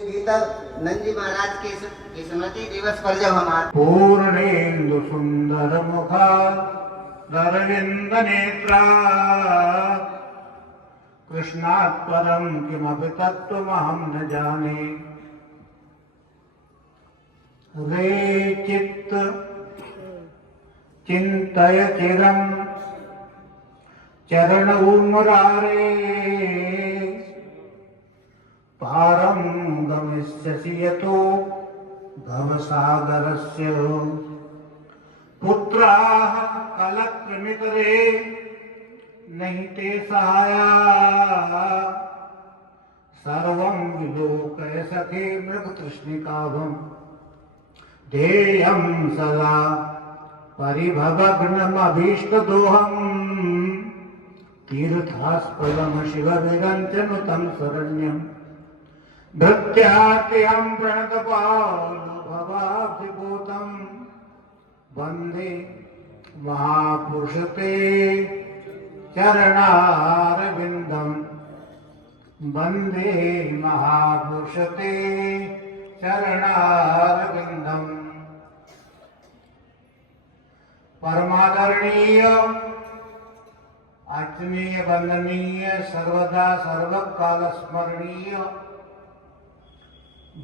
गीता नंद जी महाराज के स्मृति दिवस पर जब हम पूर्णेन्दु सुंदर मुखा दरविंद नेत्रा कृष्णात् परम किमपि तत्त्वमहं न जाने। रे चित्त चिन्तय चिरं चरणौ मुरारे पारं गमिष्यसि यतो भवसागरस्य। पुत्राः कलत्रमितरे नहि ते सहाया सर्वं विलोकय सखे मृगतृष्णिकाभं ध्येयं सदा परिभवघ्नमभीष्टदोहम् तीर्थास्पदं शिवविरञ्चनुतं शरण्यम् धृत्यार्तिहं प्रणतपालो भवाब्धिभूतं वन्दे महापुरुषते चरणारविन्दं वन्दे महापुरुषते चरणारविन्दम्। परमादरणीय आत्मीय वंदनीय सर्वदा सर्वकाल स्मरणीय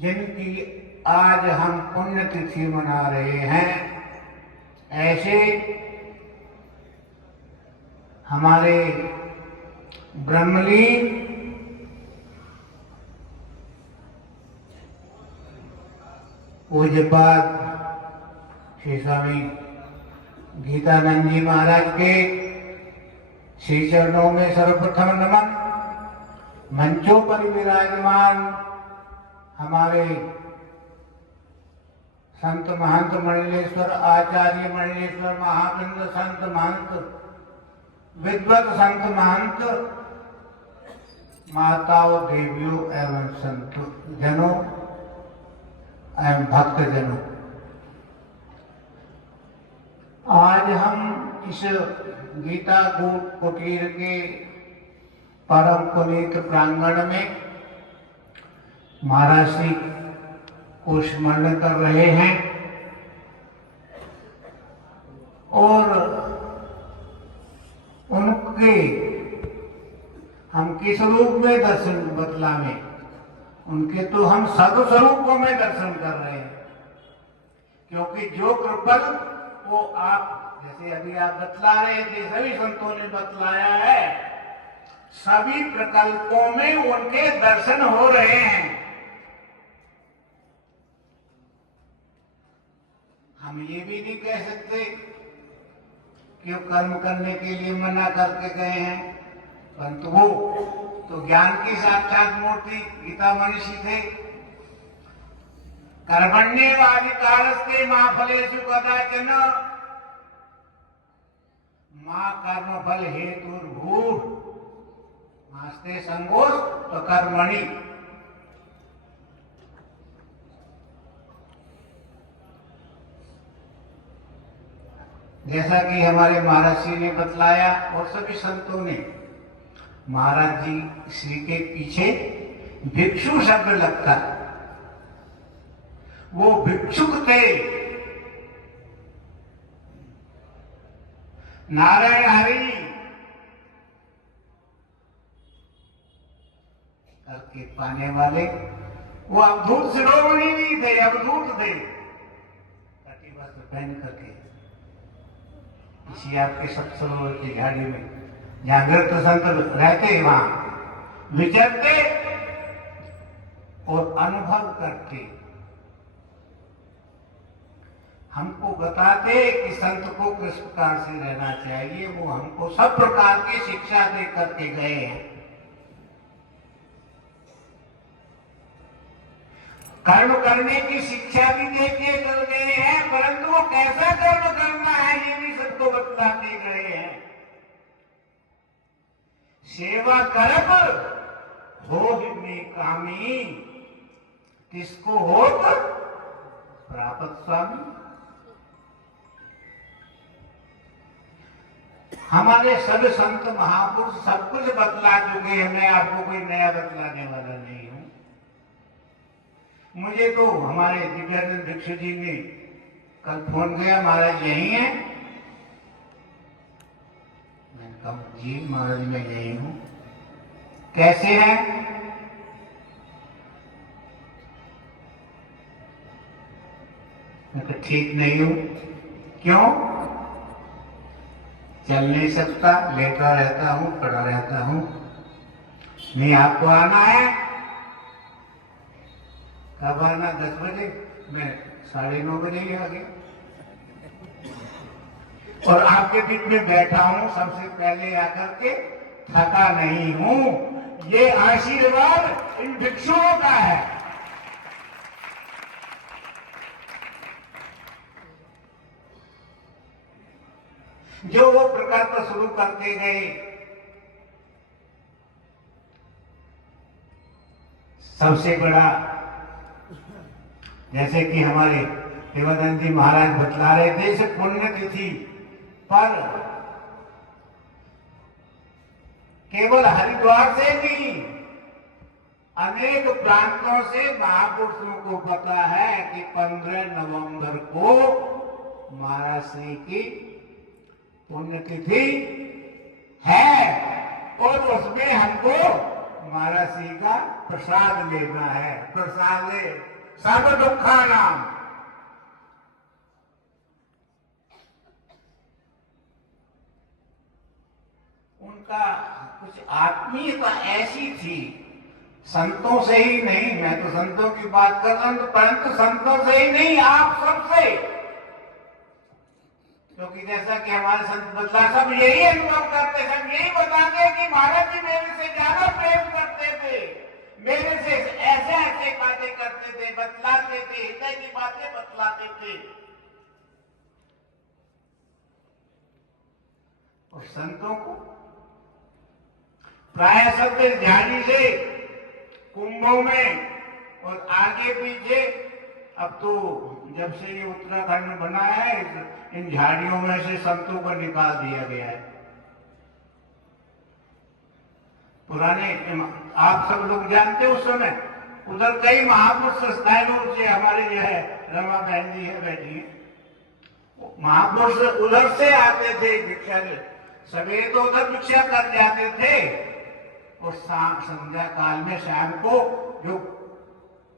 जिनकी आज हम पुण्यतिथि मना रहे हैं, ऐसे हमारे ब्रह्मलीन पूज्यपाद श्री स्वामी गीतानंद जी महाराज के श्री चरणों में सर्वप्रथम नमन। मंचों पर विराजमान हमारे संत महंत मंडलेश्वर आचार्य मंडलेश्वर महावृंद संत महंत विद्वत संत महंत माताओं देवियों एवं संत जनों एवं भक्त जनों, आज हम इस गीता कुटीर के परम पुनीत प्रांगण में महाराज श्री को स्मरण कर रहे हैं और उनके हम किस रूप में दर्शन बतलावे, उनके तो हम सब स्वरूपों में दर्शन कर रहे हैं, क्योंकि जो कृपल वो आप जैसे अभी आप बतला रहे थे, सभी संतों ने बतलाया है, सभी प्रकल्पों में उनके दर्शन हो रहे हैं। हम ये भी नहीं कह सकते कि वो कर्म करने के लिए मना करके गए हैं, परंतु वो तो ज्ञान की साक्षात मूर्ति गीता मनीषी थे। कर्मण्येवाधिकारस्ते मा फलेषु कदाचन मा कर्मफल हेतुर्भूः मास्ते संगोष तो कर्मणि। जैसा कि हमारे महाराज जी ने बतलाया और सभी संतों ने, महाराज जी श्री के पीछे भिक्षु शब्द लगता, वो भिक्षुक थे। नारायण हरि करके पाने वाले वो अवधूत शिरोमणि भी थे, अवधूत थे, कटी वस्त्र पहन करके इसी आपके सत्सरोवर की झाड़ी में जहां गृहस्थ संत रहते वहां विचरते और अनुभव करते, हमको बताते कि संत को किस प्रकार से रहना चाहिए। वो हमको सब प्रकार की शिक्षा दे करके गए हैं। कर्म करने की शिक्षा भी देके कर गए हैं, परंतु वो कैसा कर्म करना है ये भी सबको बतला के गए हैं। सेवा करब हो में कामी किसको होत प्राप्त स्वामी। हमारे सब संत महापुरुष सब कुछ बतला चुके हैं, मैं आपको कोई नया बतलाने वाला नहीं हूं। मुझे तो हमारे दिव्यानंद दीक्षित जी ने कल फोन किया, महाराज यही है? मैंने कहा जी महाराज मैं यही हूं। कैसे है? मैं तो ठीक नहीं हूं। क्यों? चल नहीं सकता, लेटा रहता हूं, पड़ा रहता हूं। नहीं आपको आना है? कब आना? 10 बजे। मैं 9:30 बजे ही आ गया और आपके बीच में बैठा हूं सबसे पहले आकर के। थका नहीं हूं। ये आशीर्वाद इन भिक्षुओं का है। जो वो प्रकल्प शुरू करते गए, सबसे बड़ा जैसे कि हमारे देवानंद जी महाराज बतला रहे थे, इसे पुण्यतिथि पर केवल हरिद्वार से नहीं अनेक प्रांतों से महापुरुषों को पता है कि 15 नवंबर को महाराज श्री की पुण्यतिथि है और उसमें हमको महाराज श्री का प्रसाद लेना है। प्रसाद ले सर्व दुखा नाम। उनका कुछ आत्मीयता ऐसी थी, संतों से ही नहीं, मैं तो संतों की बात कर रहा हूं, परंतु संतों से ही नहीं, आप सबसे। क्योंकि जैसा कि हमारे संत बतला सब यही अनुभव करते, सब यही बताते कि महाराज जी मेरे से ज्यादा प्रेम करते थे, मेरे से ऐसे ऐसे बातें करते थे, बतलाते थे, हृदय की बातें बतलाते थे। और संतों को प्राय सब झाड़ी से कुंभों में और आगे पीछे, अब तो जब से ये उत्तराखंड में बना है, इन झाड़ियों में से संतों को निकाल दिया गया है। पुराने आप सब लोग जानते उस समय उधर कई महापुरुष स्थानों से, हमारे जो है रमा बहन जी है बैठी है, महापुरुष उधर से आते थे भिक्षा। सवेरे तो उधर भिक्षा कर जाते थे और संध्या काल में शाम को, जो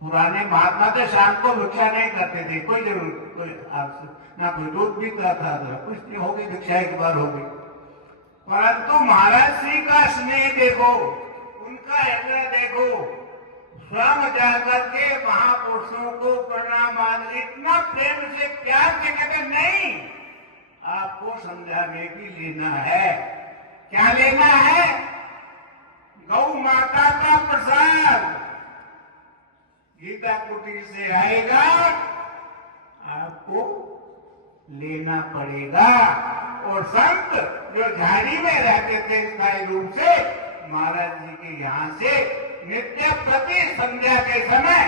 पुराने महात्मा थे शाम को भिक्षा नहीं करते थे, कोई जरूरत कोई आपसे ना कोई दूध पीता था, कुछ नहीं, हो गई भिक्षा एक बार हो गई। परंतु महाराज श्री का स्नेह देखो, उनका हृदय देखो, स्वयं जाकर के महापुरुषों को प्रणाम, इतना प्रेम से प्यार से कहते नहीं आपको संध्या में भी लेना है। क्या लेना है? गौ माता का प्रसाद गीता कुटीर से आएगा, आपको लेना पड़ेगा। और संत जो झाड़ी में रहते थे स्थायी रूप से, महाराज जी के यहां से नित्य प्रति संध्या के समय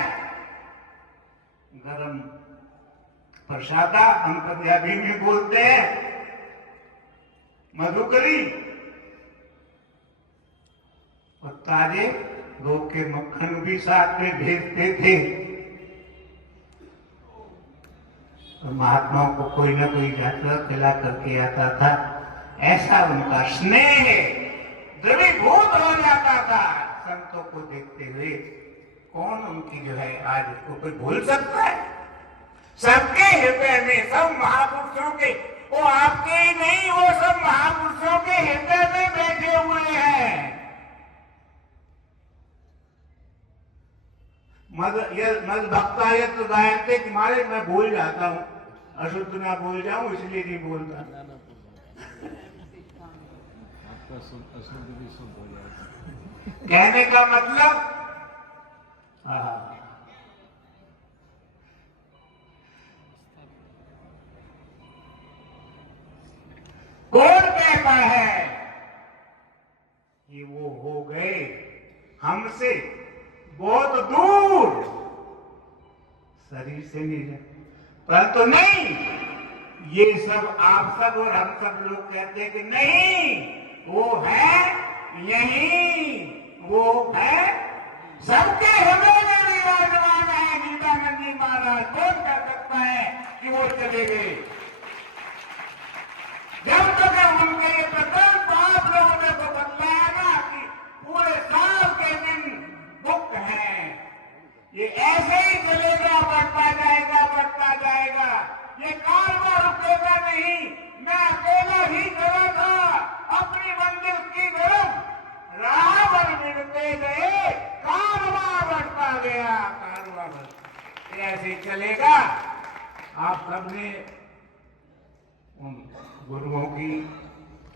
गरम प्रसादा, हम पंजाबी में बोलते हैं मधुकरी, और ताजे गौ के मक्खन भी साथ में भेजते थे। और महात्माओं को कोई ना कोई यात्रा खिला करके आता था। ऐसा उनका स्नेह द्रवीभूत हो जाता था संतों को देखते हुए। कौन उनकी जो है आज उसको कोई भूल सकता है? सबके हृदय में, सब महापुरुषों के, वो आपके ही नहीं, वो सब महापुरुषों के हृदय में बैठे हुए हैं। मद भक्ता ये तो गायते कि मारे मैं भूल जाता हूँ, अशुद्ध ना बोल जाऊं इसलिए नहीं बोलता। अशुद्ध भी शुद्ध हो जाता। कहने का मतलब कौन कहता है कि वो हो गए हमसे बहुत दूर, शरीर से नहीं है, परंतु नहीं, ये सब आप सब और हम सब लोग कहते हैं कि नहीं, वो है यही, वो है सबके हृदय में विराजमान है। ये ऐसे ही चलेगा, बढ़ता जाएगा। ये कारवां रुकेगा नहीं। मैं अकेला ही चला था अपनी मंजिल की तरफ, राह मिलते गए, कारवां बढ़ता गया, कारवां बढ़ता। ऐसे चलेगा। आप सबने उन गुरुओं की,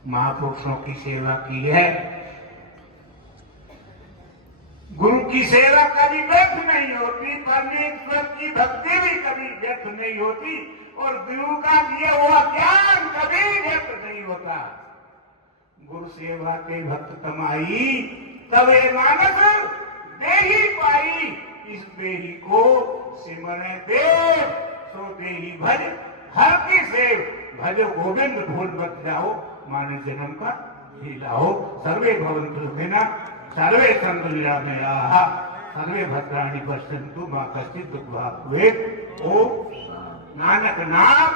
महापुरुषों की सेवा की है। गुरु की सेवा कभी व्यर्थ नहीं होती, परमेश्वर की भक्ति भी कभी व्यर्थ नहीं होती, और गुरु का दिया हुआ ज्ञान कभी व्यर्थ नहीं होता। गुरु सेवा के भक्त कमाई, तबे मानस देही पाई। इस देही को सिमरे देव, सो देही भज हर की सेव। भज गोविंद ढोल बज जाओ, माने जन्म का ही लाओ। सर्वे भवन्तु सुखिनः, सर्वे सन्तु निरामयाः, सर्वे भद्राणि पश्यन्तु मा कश्चित् दुःखभाग् भवेत्। ओम नानक नाम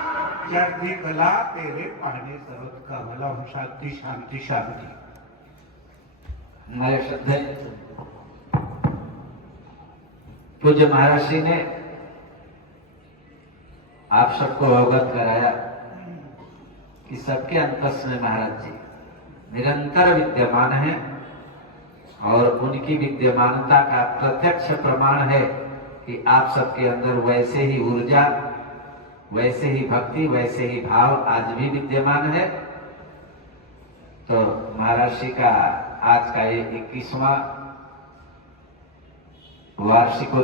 चढ़ती कला, तेरे पाने सर्वत का भला। ओम शांति शांति शांति। हमारे श्रद्धेय पूज्य महाराज श्री ने आप सबको अवगत कराया कि सबके अंतस में महाराज जी निरंतर विद्यमान है, और उनकी विद्यमानता का प्रत्यक्ष प्रमाण है कि आप सबके अंदर वैसे ही ऊर्जा, वैसे ही भक्ति, वैसे ही भाव आज भी विद्यमान है। तो महाराज श्री का आज का ये 21वां वार्षिकोत्सव